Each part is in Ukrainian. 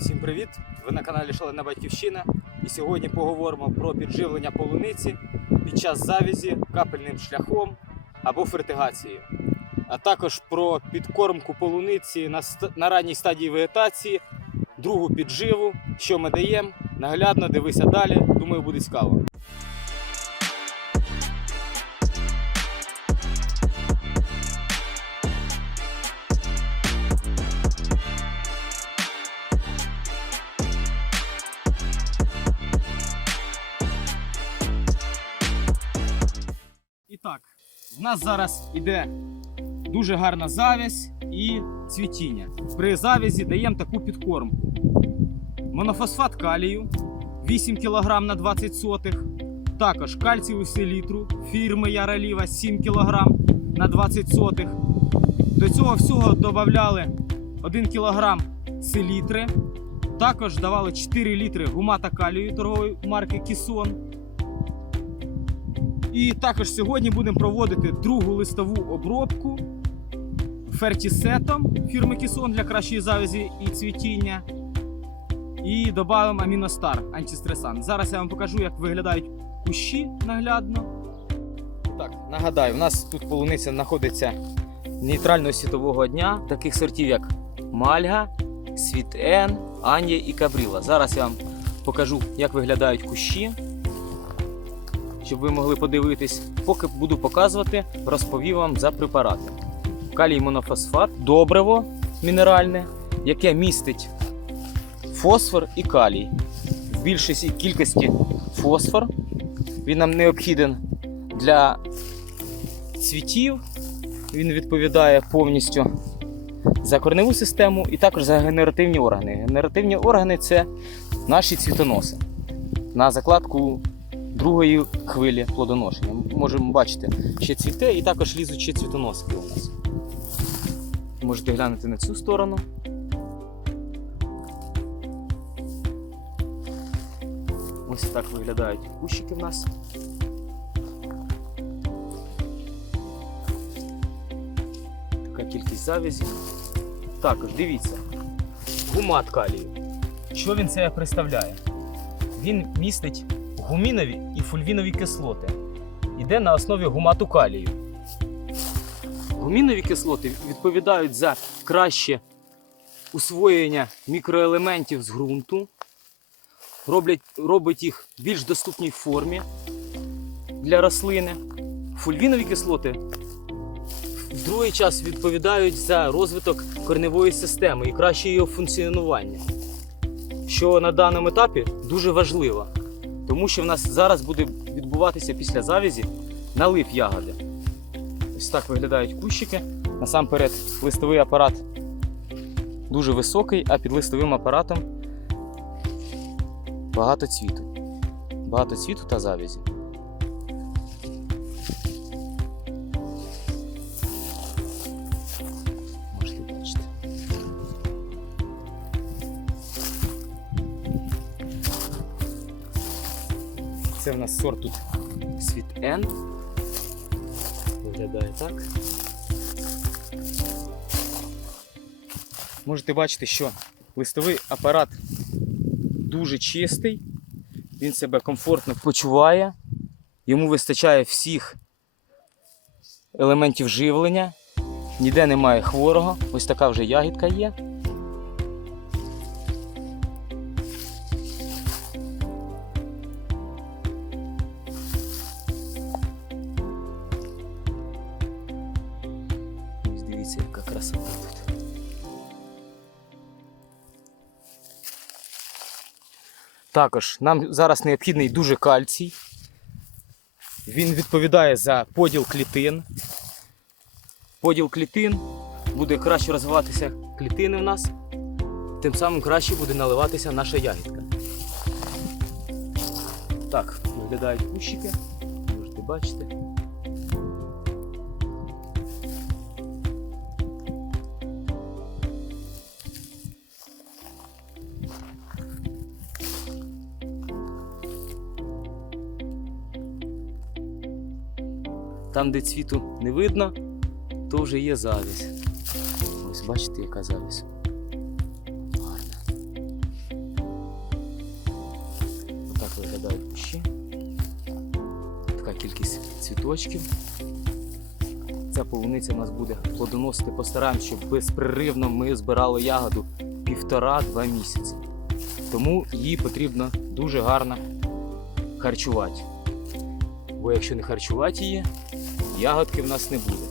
Всім привіт! Ви на каналі Шалена Батьківщина. І сьогодні поговоримо про підживлення полуниці під час завізі капельним шляхом або фертигацією. А також про підкормку полуниці на, на ранній стадії вегетації, другу підживу, що ми даємо. Наглядно дивися далі. Думаю, буде цікаво. В нас зараз іде дуже гарна завязь і цвітіння. При завязі даємо таку підкормку. Монофосфат калію 8 кг на 20 сотих. Також кальцієву селітру фірми Яраліва 7 кг на 20 сотих. До цього всього додавали 1 кг селітри. Також давали 4 літри гумата калію торгової марки Кісон. І також сьогодні будемо проводити другу листову обробку фертісетом фірми Кісон для кращої завязі і цвітіння. І додаємо аміностар антистресант. Зараз я вам покажу, як виглядають кущі наглядно. Так, нагадаю, у нас тут полуниця знаходиться нейтрального світового дня, таких сортів як Мальга, Світ-Н, Анія і Кабріла. Зараз я вам покажу, як виглядають кущі щоб ви могли подивитись. Поки буду показувати, розповім вам за препарати. Калій монофосфат, добриво мінеральне, яке містить фосфор і калій. В більшій кількості фосфор. Він нам необхіден для цвітів. Він відповідає повністю за корневу систему і також за генеративні органи. Генеративні органи це наші цвітоноси. На закладку другої хвилі плодоношення. Ми Можемо бачити, ще цвіте і також лізуть ще цвітоносики у нас. Можете глянути на цю сторону. Ось так виглядають кущики в нас. Така кількість завязів. Також дивіться, гумат калію. Що він себе представляє? Він містить гумінові і фульвінові кислоти. Іде на основі гумату калію. Гумінові кислоти відповідають за краще усвоєння мікроелементів з ґрунту, роблять, робить їх в більш доступній формі для рослини. Фульвінові кислоти в другий час відповідають за розвиток корневої системи і краще його функціонування, що на даному етапі дуже важливо тому що в нас зараз буде відбуватися після завізі налив ягоди. Ось так виглядають кущики. Насамперед, листовий апарат дуже високий, а під листовим апаратом багато цвіту. Багато цвіту та завязі. Це в нас сорт тут світ N. Виглядає так. Можете бачити, що листовий апарат дуже чистий, він себе комфортно почуває, йому вистачає всіх елементів живлення, ніде немає хворого, ось така вже ягідка є. Також нам зараз необхідний дуже кальцій. Він відповідає за поділ клітин. Поділ клітин буде краще розвиватися клітини в нас, тим самим краще буде наливатися наша ягідка. Так, виглядають кущики, можете бачити. Там, де цвіту не видно, то вже є завість. Ось бачите, яка завість. Гарна. Отак виглядають кущі. Така кількість цвіточків. Ця полуниця у нас буде плодоносити, постараємось, щоб безпреривно ми збирали ягоду півтора-два місяці. Тому її потрібно дуже гарно харчувати. Бо якщо не харчувати її, ягодки в нас не буде.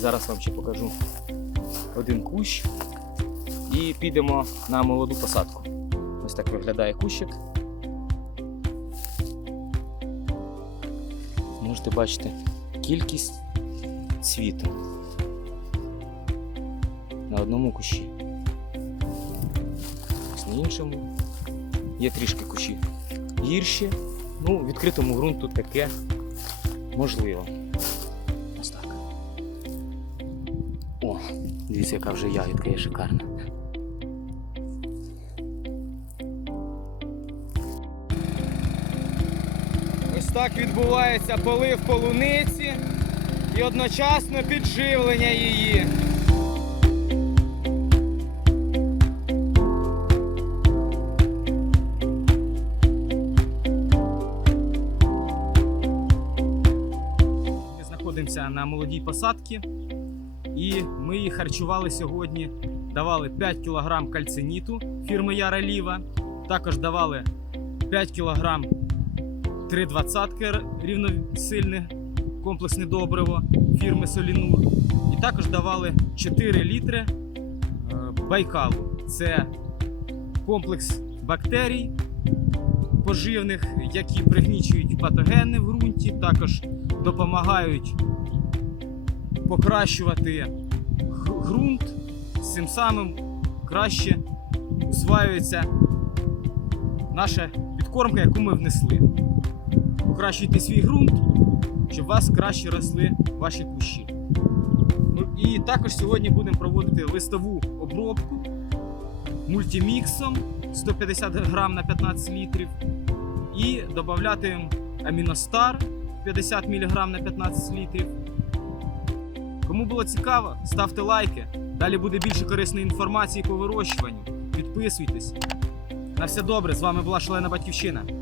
Зараз вам ще покажу один кущ і підемо на молоду посадку. Ось так виглядає кущик. Можете бачити кількість цвіту на одному кущі. Ось на іншому є трішки кущі гірші. Ну, відкритому ґрунту таке можливо. Ось так. О, дивіться, яка вже ягідка є шикарна. Ось так відбувається полив полуниці і одночасно підживлення її. Знаходимося на молодій посадці, і ми її харчували сьогодні. Давали 5 кг кальциніту фірми Яра Ліва. Також давали 5 кг 3,20 рівносильне комплексне добриво фірми Солінур. І також давали 4 літри е, байкалу. Це комплекс бактерій поживних, які пригнічують патогени в ґрунті, також допомагають покращувати ґрунт, цим самим краще усваюється наша підкормка, яку ми внесли. Покращуйте свій ґрунт, щоб у вас краще росли ваші кущі. Ну і також сьогодні будемо проводити листову обробку мультиміксом 150 грам на 15 літрів і додати аміностар 50 мг на 15 літрів. Кому було цікаво, ставте лайки. Далі буде більше корисної інформації по вирощуванню. Підписуйтесь. На все добре, з вами була Шалена Батьківщина.